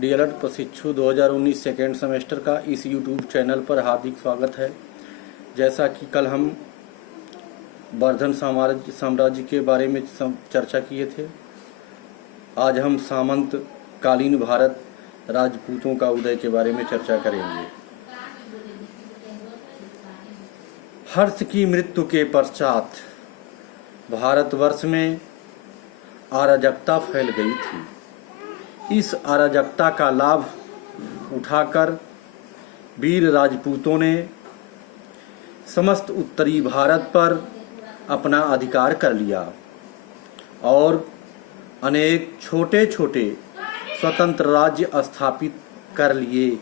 DElEd प्रशिक्षु 2019 second semester का इस यूट्यूब चैनल पर हार्दिक स्वागत है। जैसा कि कल हम वर्धन साम्राज्य के बारे में चर्चा किए थे, आज हम सामंत कालीन भारत राजपूतों का उदय के बारे में चर्चा करेंगे। हर्ष की मृत्यु के पश्चात भारतवर्ष में अराजकता फैल गई थी। इस अराजकता का लाभ उठाकर वीर राजपूतों ने समस्त उत्तरी भारत पर अपना अधिकार कर लिया और अनेक छोटे छोटे स्वतंत्र राज्य स्थापित कर लिए,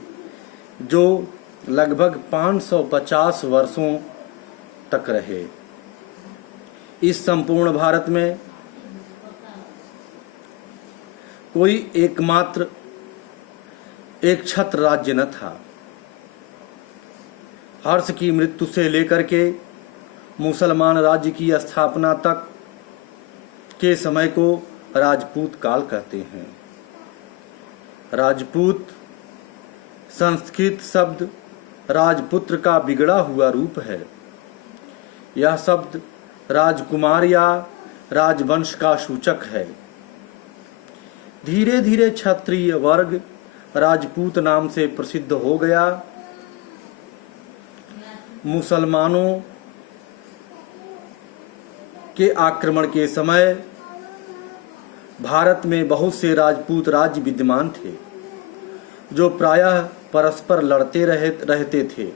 जो लगभग 550 वर्षों तक रहे। इस संपूर्ण भारत में कोई एकमात्र एक छत्र राज्य न था। हर्ष की मृत्यु से लेकर के मुसलमान राज्य की स्थापना तक के समय को राजपूत काल कहते हैं। राजपूत संस्कृत शब्द राजपुत्र का बिगड़ा हुआ रूप है। यह शब्द राजकुमार या राजवंश का सूचक है। धीरे धीरे क्षत्रिय वर्ग राजपूत नाम से प्रसिद्ध हो गया। मुसलमानों के आक्रमण के समय भारत में बहुत से राजपूत राज्य विद्यमान थे, जो प्रायः परस्पर लड़ते रहते थे।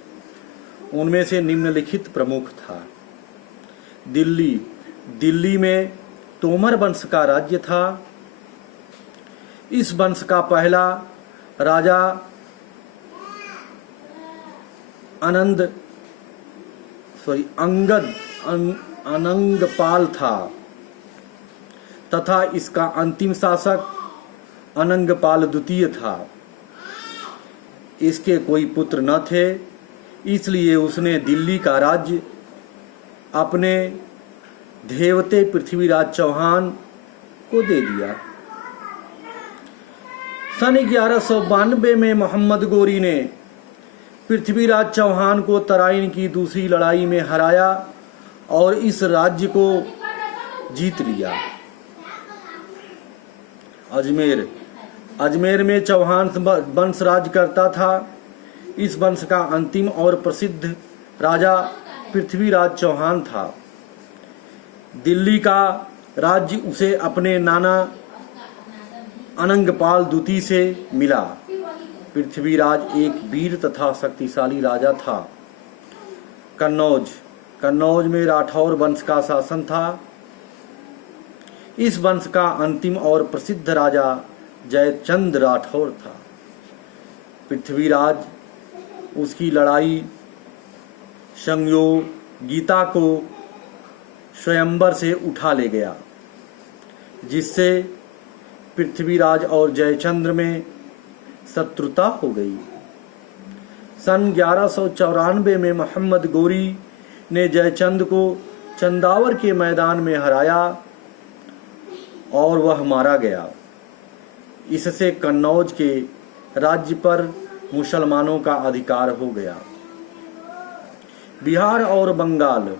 उनमें से निम्नलिखित प्रमुख था। दिल्ली में तोमर वंश का राज्य था। इस वंश का पहला राजा अनंगपाल था तथा इसका अंतिम शासक अनंगपाल द्वितीय था। इसके कोई पुत्र न थे, इसलिए उसने दिल्ली का राज्य अपने धेवते पृथ्वीराज चौहान को दे दिया। सन 1192 में मोहम्मद गोरी ने पृथ्वीराज चौहान को तराइन की दूसरी लड़ाई में हराया और इस राज्य को जीत लिया। अजमेर में चौहान वंश राज करता था। इस वंश का अंतिम और प्रसिद्ध राजा पृथ्वीराज चौहान था। दिल्ली का राज्य उसे अपने नाना अनंगपाल द्वितीय से मिला। पृथ्वीराज एक वीर तथा शक्तिशाली राजा था। कन्नौज में राठौर वंश का शासन था। इस वंश का अंतिम और प्रसिद्ध राजा जयचंद राठौर था। पृथ्वीराज उसकी लड़ाई संयोगिता को स्वयंवर से उठा ले गया, जिससे पृथ्वीराज और जयचंद्र में शत्रुता हो गई। सन 1194 में मोहम्मद गोरी ने जयचंद को चंदावर के मैदान में हराया और वह मारा गया। इससे कन्नौज के राज्य पर मुसलमानों का अधिकार हो गया। बिहार और बंगाल।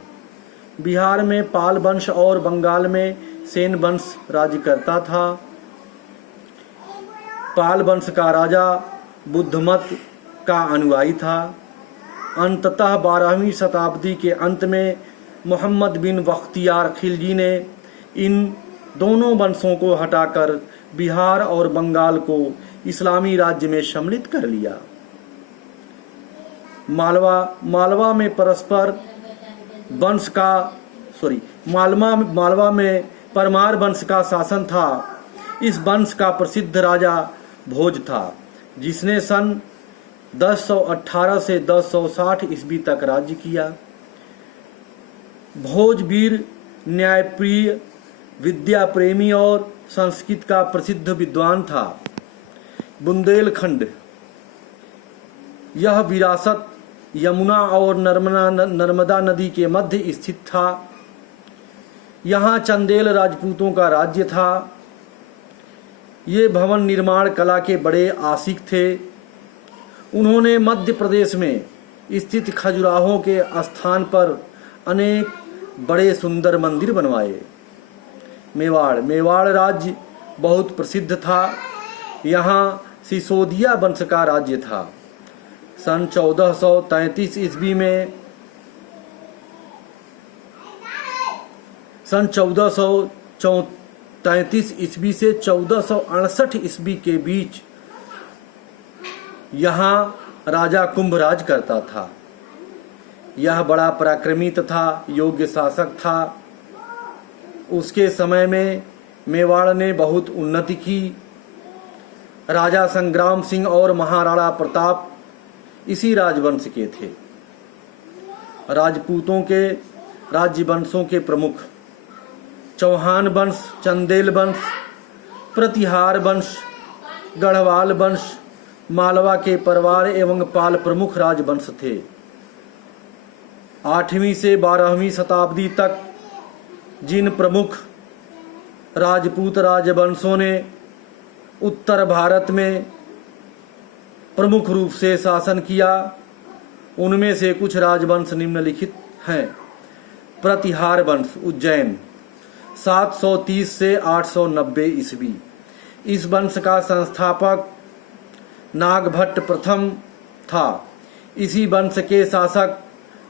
बिहार में पाल वंश और बंगाल में सेन वंश राज्य करता था। पाल वंश का राजा बुद्धमत का अनुयायी था। अंततः 12वीं शताब्दी के अंत में मोहम्मद बिन बख्तियार खिलजी ने इन दोनों वंशों को हटाकर बिहार और बंगाल को इस्लामी राज्य में सम्मिलित कर लिया। मालवा में मालवा में परमार वंश का शासन था। इस वंश का प्रसिद्ध राजा भोज था, जिसने सन 1018 से 1060 ईस्वी तक राज्य किया। भोज वीर, न्यायप्रिय, विद्या प्रेमी और संस्कृत का प्रसिद्ध विद्वान था। बुंदेलखंड, यह विरासत यमुना और नर्मदा नदी के मध्य स्थित था। यहाँ चंदेल राजपूतों का राज्य था। ये भवन निर्माण कला के बड़े आशिक थे। उन्होंने मध्य प्रदेश में स्थित खजुराहो के स्थान पर अनेक बड़े सुंदर मंदिर बनवाए। मेवाड़ राज्य बहुत प्रसिद्ध था। यहाँ सिसोदिया वंश का राज्य था। सन 1433 ईस्वी में सन 1433 ईस्वी से 1468 ईस्वी के बीच यहाँ राजा कुंभराज करता था। यह बड़ा पराक्रमी तथा योग्य शासक था। उसके समय में मेवाड़ ने बहुत उन्नति की। राजा संग्राम सिंह और महाराणा प्रताप इसी राजवंश के थे। राजपूतों के राज्य वंशों के प्रमुख चौहान वंश, चंदेल वंश, प्रतिहार वंश, गढ़वाल वंश, मालवा के परवार एवं पाल प्रमुख राजवंश थे। 8वीं से 12वीं शताब्दी तक जिन प्रमुख राजपूत राजवंशों ने उत्तर भारत में प्रमुख रूप से शासन किया, उनमें से कुछ राजवंश निम्नलिखित हैं। प्रतिहार वंश, उज्जैन, 730 से 890 ईस्वी। इस वंश का संस्थापक नागभट्ट प्रथम था। इसी वंश के शासक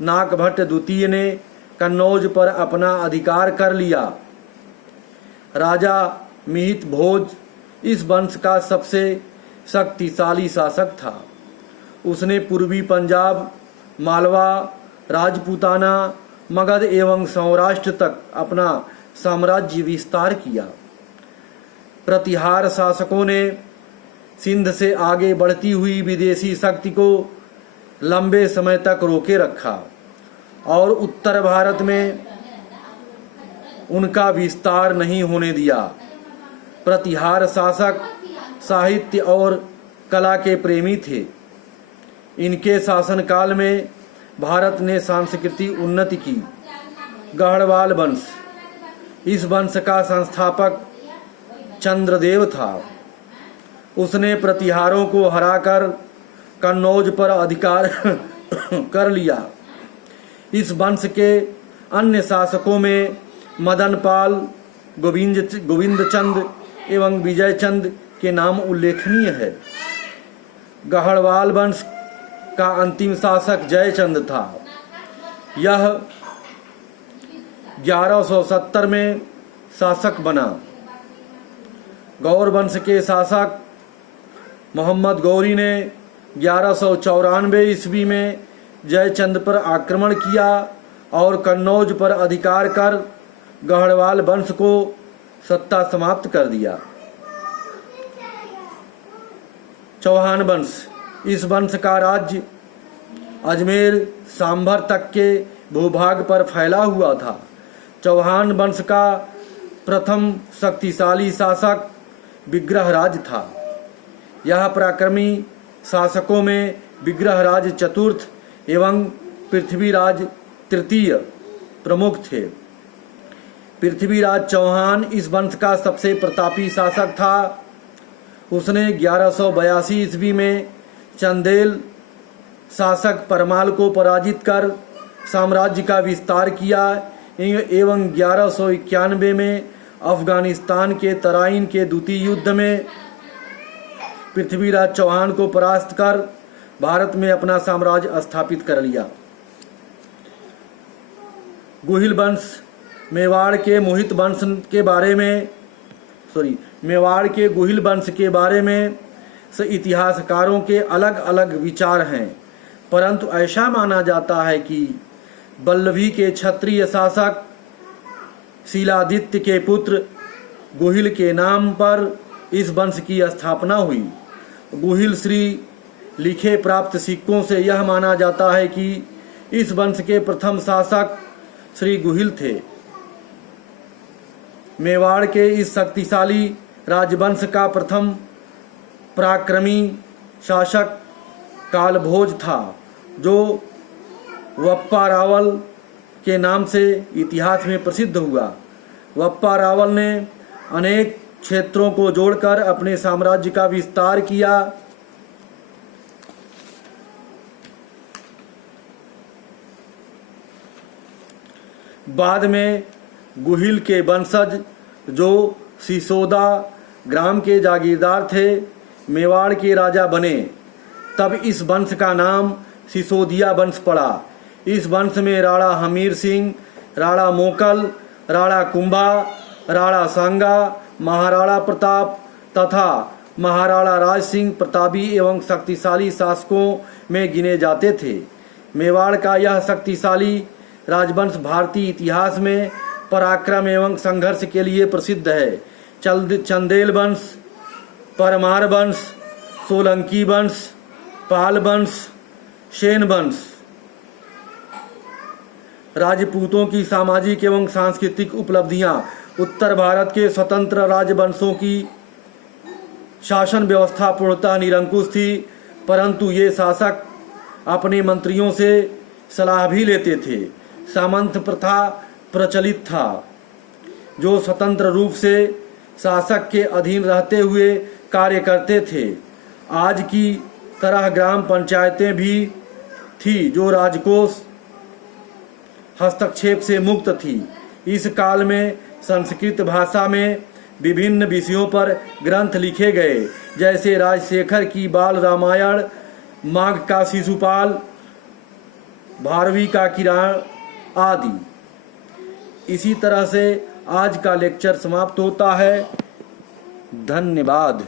नागभट्ट द्वितीय ने कन्नौज पर अपना अधिकार कर लिया। राजा मिहित भोज इस वंश का सबसे शक्तिशाली शासक था। उसने पूर्वी पंजाब, मालवा, राजपूताना, मगध एवं सौराष्ट्र तक अपना साम्राज्य विस्तार किया। प्रतिहार शासकों ने सिंध से आगे बढ़ती हुई विदेशी शक्ति को लंबे समय तक रोके रखा और उत्तर भारत में उनका विस्तार नहीं होने दिया। प्रतिहार शासक साहित्य और कला के प्रेमी थे। इनके शासनकाल में भारत ने सांस्कृतिक उन्नति की। गढ़वाल वंश, इस वंश का संस्थापक चंद्रदेव था। उसने प्रतिहारों को हराकर कन्नौज पर अधिकार कर लिया। इस वंश के अन्य शासकों में मदनपाल, गोविंदचंद एवं विजयचंद के नाम उल्लेखनीय है। गढ़वाल वंश का अंतिम शासक जयचंद था। यह 1170 में शासक बना। गौर वंश के शासक मोहम्मद गौरी ने 1194 ईस्वी में जयचंद पर आक्रमण किया और कन्नौज पर अधिकार कर गढ़वाल वंश को सत्ता समाप्त कर दिया। चौहान वंश, इस वंश का राज्य अजमेर सांभर तक के भूभाग पर फैला हुआ था। चौहान वंश का प्रथम शक्तिशाली शासक विग्रहराज था। यह पराक्रमी शासकों में विग्रहराज चतुर्थ एवं पृथ्वीराज तृतीय प्रमुख थे। पृथ्वीराज चौहान इस वंश का सबसे प्रतापी शासक था। उसने 1182 ईस्वी में चंदेल शासक परमाल को पराजित कर साम्राज्य का विस्तार किया एवं 1191 में अफगानिस्तान के तराइन के द्वितीय युद्ध में पृथ्वीराज चौहान को परास्त कर भारत में अपना साम्राज्य स्थापित कर लिया। गुहिल वंश, मेवाड़ के गुहिल वंश के बारे में इतिहासकारों के अलग अलग विचार हैं, परंतु ऐसा माना जाता है कि वल्लभी के क्षत्रिय शासक शीलादित्य के पुत्र गुहिल के नाम पर इस वंश की स्थापना हुई। गुहिल श्री लिखे प्राप्त सिक्कों से यह माना जाता है कि इस वंश के प्रथम शासक श्री गुहिल थे। मेवाड़ के इस शक्तिशाली राजवंश का प्रथम पराक्रमी शासक कालभोज था, जो वप्पा रावल के नाम से इतिहास में प्रसिद्ध हुआ। वप्पा रावल ने अनेक क्षेत्रों को जोड़कर अपने साम्राज्य का विस्तार किया। बाद में गुहिल के वंशज जो सिसोदा ग्राम के जागीरदार थे, मेवाड़ के राजा बने। तब इस वंश का नाम सिसोदिया वंश पड़ा। इस वंश में राणा हमीर सिंह, राणा मोकल, राणा कुंभा, राणा सांगा, महाराणा प्रताप तथा महाराणा राज सिंह प्रतापी एवं शक्तिशाली शासकों में गिने जाते थे। मेवाड़ का यह शक्तिशाली राजवंश भारतीय इतिहास में पराक्रम एवं संघर्ष के लिए प्रसिद्ध है। चंदेल वंश, परमार वंश, सोलंकी वंश, पाल वंश, सेन वंश राजपूतों की सामाजिक एवं सांस्कृतिक उपलब्धियां उत्तर भारत के स्वतंत्र राजवंशों की शासन व्यवस्था पूर्णतः निरंकुश थी, परंतु ये शासक अपने मंत्रियों से सलाह भी लेते थे। सामंत प्रथा प्रचलित था, जो स्वतंत्र रूप से शासक के अधीन रहते हुए कार्य करते थे। आज की तरह ग्राम पंचायतें भी थी, जो राजकोष हस्तक्षेप से मुक्त थी। इस काल में संस्कृत भाषा में विभिन्न विषयों पर ग्रंथ लिखे गए, जैसे राजशेखर की बाल रामायण, माघ का शिशुपाल, भारवी का किराण आदि। इसी तरह से आज का लेक्चर समाप्त होता है। धन्यवाद।